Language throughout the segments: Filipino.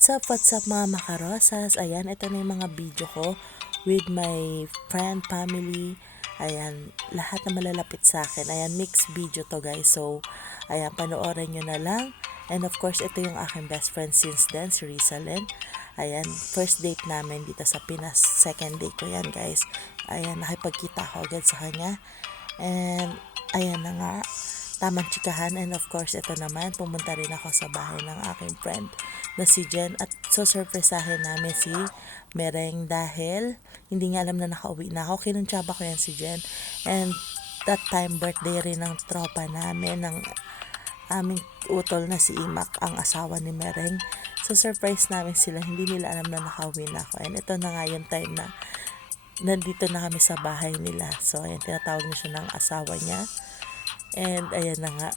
What's up mga makarosas? Ayan, ito na yung mga video ko with my friend, family. Ayan, lahat na malalapit sa akin. Ayan, mixed video to guys. So, ayan, panoorin nyo na lang. And of course, ito yung aking best friend since then, si Rizalyn. Ayan, first date namin dito sa Pinas. Second date ko yan guys. Ayan, nakipagkita ako agad sa kanya. And, ayan na nga, tamang chikahan. And of course, ito naman, pumunta rin ako sa bahay ng aking friend na si Jen. At so, surprisahin namin si Mereng dahil hindi niya alam na nakauwi na ako. Kinuntsaba ko yan si Jen. And that time, birthday rin ng tropa namin, ng aming utol na si Imak, ang asawa ni Mereng. So, surprise namin sila. Hindi nila alam na nakauwi na ako. And ito na nga yung time na nandito na kami sa bahay nila. So, ayan, tinatawag na siya ng asawa niya. And ayan na nga.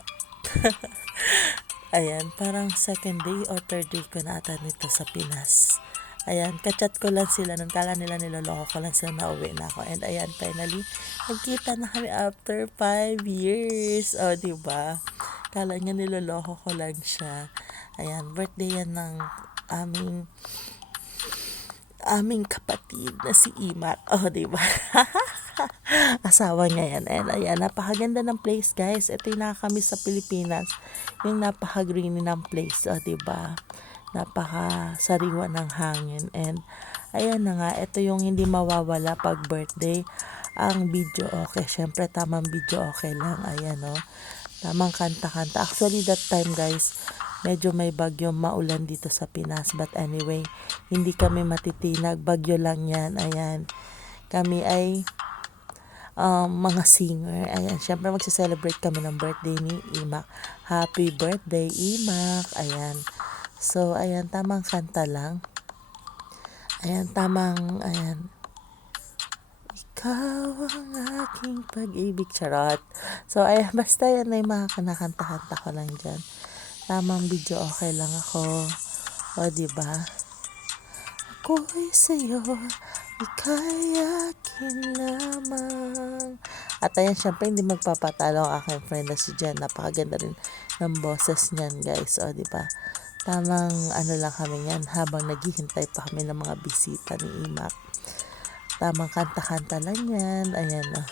Ayan, parang second day or third day ko na ata nito sa Pinas. Ayan, kachat ko lang sila. Nung kala nila niloloko ko lang sila na uwi na ako. And ayan, finally, nagkita na kami after 5 years. O, diba? Kala niya niloloko ko lang siya. Ayan, birthday yan ng aming kapatid na si Imak. Oh, diba? Asawa niya yan. And ayan, napakaganda ng place guys. Ito yung nakakami sa Pilipinas. Yung napaka-green ng place. Oh, diba? Napaka-sariwa ng hangin. And ayan na nga, ito yung hindi mawawala pag birthday. Ang video okay. Syempre, tamang video okay lang. Ayan, oh. Tamang kanta-kanta. Actually, that time guys, medyo may bagyo, maulan dito sa Pinas. But anyway, hindi kami matitinag. Bagyo lang yan. Ayan. Kami ay mga singer. Ayan. Siyempre, magsa-celebrate kami ng birthday ni Imak. Happy birthday, Imak. Ayan. So, ayan. Tamang kanta lang. Ayan. Tamang, ayan. Ikaw ang aking pag-ibig. Charot. So, ayan. Basta yan na yung mga kanakanta-kanta ko lang dyan. Tamang video okay lang ako. O, diba? Ako'y sa'yo, ika'y akin lamang. At ayan, syempre hindi magpapatalo ang aking friend na si Jen. Napakaganda rin ng boses niyan guys. O, diba? Tamang ano lang kami yan habang naghihintay pa kami ng mga bisita ni Imak. Tamang kanta-kanta lang yan. Ayan, o.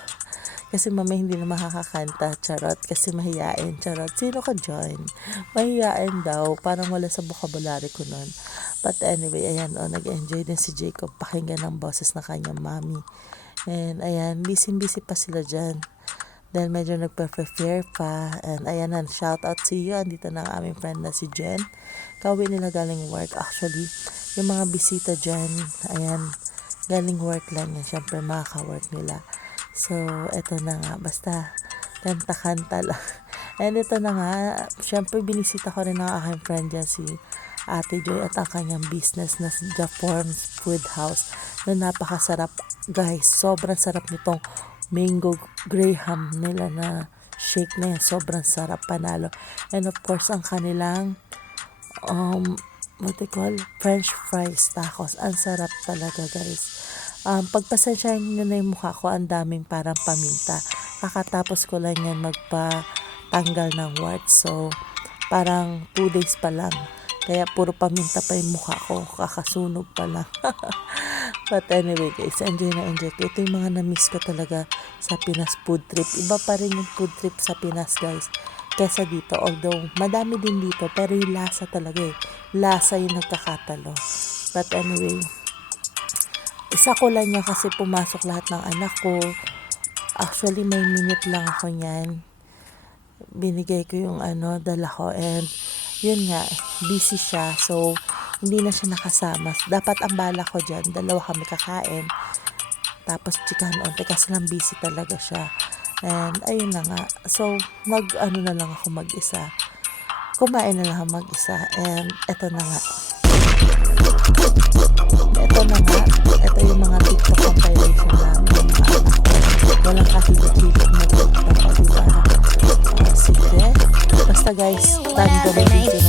Kasi mamaya hindi na makakakanta, charot, kasi mahiyain, charot. Sino ka join? Mahiyain daw, parang wala sa vocabulary ko nun. But anyway, ayan, nag-enjoy din si Jacob, pakinggan ang boses ng kanyang mami. And ayan, busy pa sila dyan. Dahil medyo nagpa-prepare pa. And ayan na, shout out to you. Andito na ang aming friend na si Jen. Kauwi nila galing work. Actually, yung mga bisita dyan, ayan, galing work lang yan. Siyempre, makaka-work nila. So, eto na nga. Basta, kanta-kanta lang. And ito na nga, syempre binisita ko rin ng aking friend dyan, si Ate Joy at ang kanyang business na The Forms Food House na napakasarap. Guys, sobrang sarap nitong mango graham nila na shake na yan. Sobrang sarap, panalo. And of course, ang kanilang what they call, French fries tacos. Ang sarap talaga guys. Pagpasensyahan nyo na yung mukha ko, ang daming parang paminta. Kakatapos ko lang yan magpatanggal ng warts. So, parang 2 days pa lang. Kaya puro paminta pa yung mukha ko. Kakasunog pa lang. But anyway guys, enjoy na enjoy ko. Ito yung mga na-miss ko talaga sa Pinas food trip. Iba pa rin yung food trip sa Pinas guys kesa dito. Although, madami din dito. Pero yung lasa talaga eh. Lasa yung nagkakatalo. But anyway, isa ko lang yan kasi pumasok lahat ng anak ko. Actually, may minute lang ako niyan. Binigay ko yung dala ko. And, yun nga, busy siya. So, hindi na siya nakasama. Dapat ang bala ko dyan, dalawa kami kakain. Tapos, chikahan onte kasi lang busy talaga siya. And, ayun na nga. So, na lang ako mag-isa. Kumain na lang ako mag-isa. And, eto na nga. Ito yung mga TikTok compilation namin. Walang kahigit-higit na TikTok. Diba? Secret. Basta guys, random video.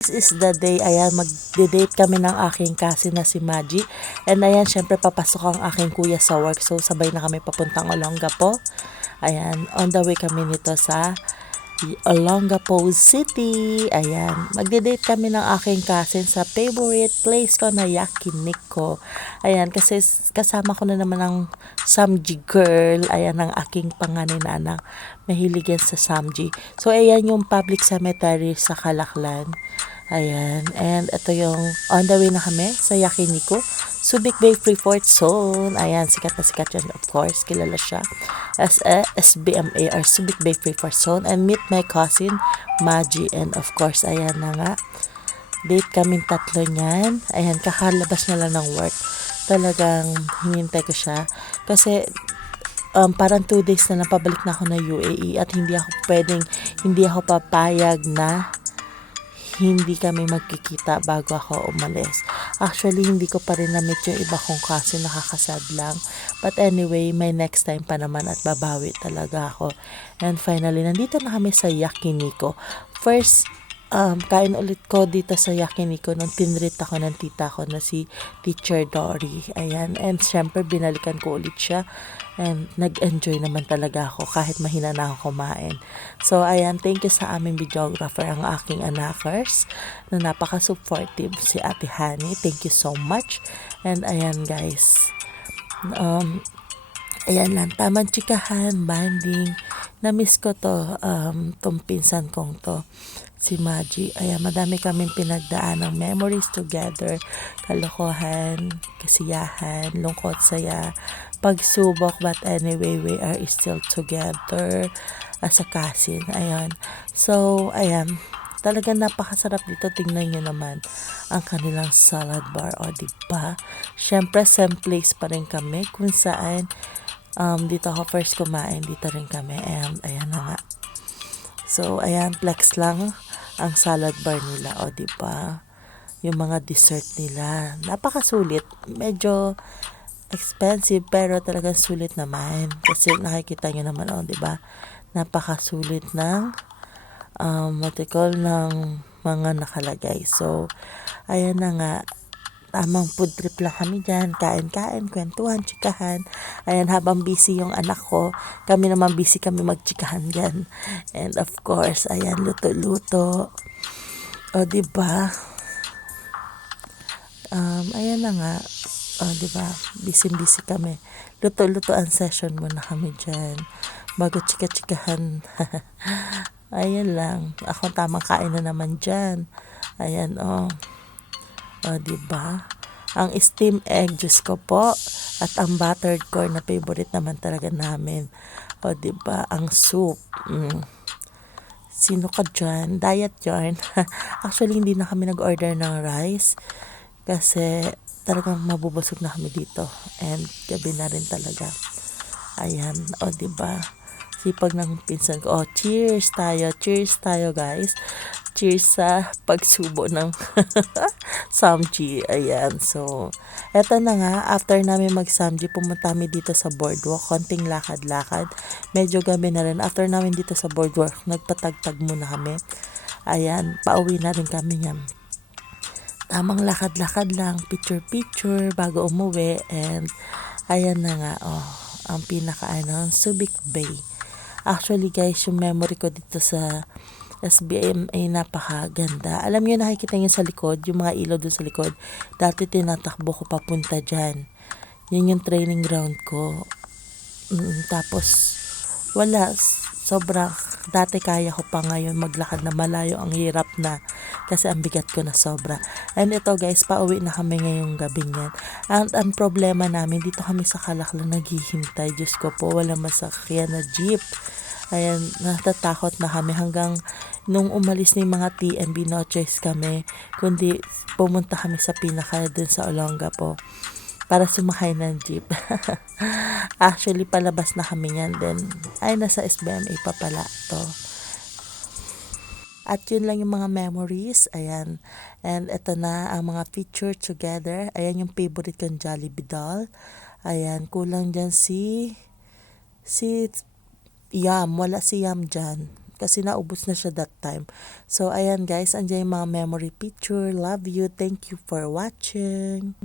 This is the day, ayan, mag-date kami ng aking cousin na si Maji. And ayan, syempre papasok ang aking kuya sa work. So, sabay na kami papuntang Olongapo. Ayan, on the way kami nito sa Olongapo City. Ayan, magde-date kami ng aking cousin sa favorite place ko na Yakiniku. Ayan, kasi kasama ko na naman ang Samji girl. Ayan, ang aking panganay na anak. Mahilig yan sa Samji. So, ayan yung public cemetery sa Kalaklan. Ayan, and ito yung on the way na kami sa Yakiniku, Subic Bay Freeport Zone. Ayan, sikat na sikat yan, of course, kilala siya as a SBMA or Subic Bay Freeport Zone. And meet my cousin, Maji, and of course, ayan na nga, date kaming tatlo niyan. Ayan, kakalabas na lang ng work. Talagang hinintay ko siya kasi parang 2 days na lang pabalik na ako na UAE at hindi ako papayag na hindi kami magkikita bago ako umalis. Actually, hindi ko pa rin na-meet yung iba kong kasi nakakasad lang. But anyway, may next time pa naman at babawi talaga ako. And finally, nandito na kami sa Yakiniku. First, kain ulit ko dito sa Yakiniku nung tinreat ako ng tita ko na si Teacher Dory. Ayan. And syempre, binalikan ko ulit siya. And nag-enjoy naman talaga ako kahit mahina na ako kumain. So, ayan, thank you sa aming videographer, ang aking anakers, na napaka-supportive, si Ate Hani. Thank you so much. And ayan, guys. Ayan lang, tamang chikahan, banding. Na-miss ko to, tong pinsan kong to, si Maji. Ayan, madami kaming pinagdaan ng memories together, kalokohan, kasiyahan, lungkot, saya, pagsubok, but anyway, we are still together as a cousin. Ayan. So, ayan, talagang napakasarap dito. Tingnan nyo naman ang kanilang salad bar. O, diba? Syempre, same place pa rin kami kung saan dito ako first kumain. Dito rin kami. And, ayan na nga. So, ayan, flex lang ang salad bar nila. O, diba? Yung mga dessert nila. Napakasulit. Medyo expensive pero talagang sulit naman. Kasi nakikita nyo naman, o, diba? Napakasulit ng ng mga nakalagay. So, ayan na nga, tamang food trip lang kami dyan, kain-kain, kwentuhan, chikahan. Ayan, habang busy yung anak ko, kami naman busy kami magchikahan dyan. And of course, ayan, luto-luto. O, diba? Ayan na nga, o, diba? Busy-busy kami. Luto-lutoan session muna kami dyan. Bago chika-chikahan. Ayan lang. Ako tamang kain na naman dyan. Ayan, o. O, diba? Ang steamed egg, Diyos ko po. At ang buttered corn na favorite naman talaga namin. O, diba? Ang soup. Sino ka dyan? Diet yarn. Actually, hindi na kami nag-order ng rice. Kasi talagang mabubusog na kami dito. And gabi na rin talaga. Ayan. O, diba? Sipag ng pinsan ko. Oh, cheers tayo guys. Cheers sa pagsubo ng Samji. Ayan. So, eto na nga. After namin mag-Samji, pumunta kami dito sa boardwalk. Konting lakad-lakad. Medyo gabi na rin. After namin dito sa boardwalk, nagpatagtag muna kami. Ayan. Pauwi na rin kami niyan. Tamang lakad-lakad lang. Picture-picture bago umuwi. And, ayan na nga. Oh, ang Subic Bay. Actually guys, yung memory ko dito sa SBM ay napakaganda. Alam niyo, nakikita niyo sa likod, yung mga ilaw doon sa likod. Dati tinatakbo ko papunta dyan. Yun yung training ground ko. Tapos, wala. Sobrang, dati kaya ko pa, ngayon maglakad na malayo. Ang hirap na. Kasi ang bigat ko na sobra. And ito guys, pauwi na kami ngayong gabi niyan. Ang problema namin, dito kami sa Kalaklan naghihintay. Diyos ko po, wala masakyan na jeep. Ayan, natatakot na kami hanggang nung umalis ni mga TNB, no choice kami, kundi pumunta kami sa pinaka dun sa Olongapo para sumakay ng jeep. Actually, palabas na kami yan. Then, ay, nasa SBMA pa pala to. At yun lang yung mga memories. Ayan. And ito na ang mga picture together. Ayan yung favorite kong Jollibee doll. Ayan, kulang dyan si Yam. Wala si Yam dyan. kasi naubos na siya that time. So ayan guys, andyan yung mga memory picture. Love you. Thank you for watching.